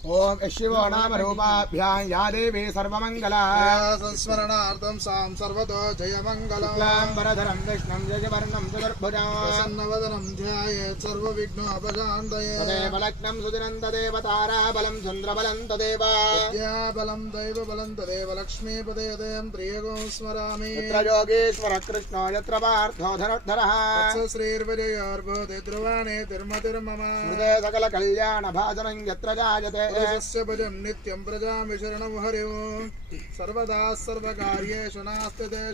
ओम शिवो नाम रूपाभ्यां या देवी सर्वमंगला संस्मरणार्थं सां सर्वतो जयमंगलम् शुक्लांबरधरं विष्णुं जयवर्णं चतुर्भुजं प्रसन्नवदनं ध्यायेत् सर्वविघ्नोपशान्तये तदेव लग्नं सुदिनं तदेव ताराबलं चन्द्रबलं तदेव विद्याबलं दैवबलं तदेव लक्ष्मीपदेदयं त्रियगुं स्मरामि यत्र योगेश्वर कृष्णो यत्र पार्थो धनुर्धरः श्रीर्विजयोर्भूति ध्रुवाणे तिर्मतिर्मम हृदय सकल कल्याण भाजनं यत्र जायते पुरुषस्य भजं नित्यं प्रजामि शरणं हरिः सर्वदा सर्वकार्येषु नास्ति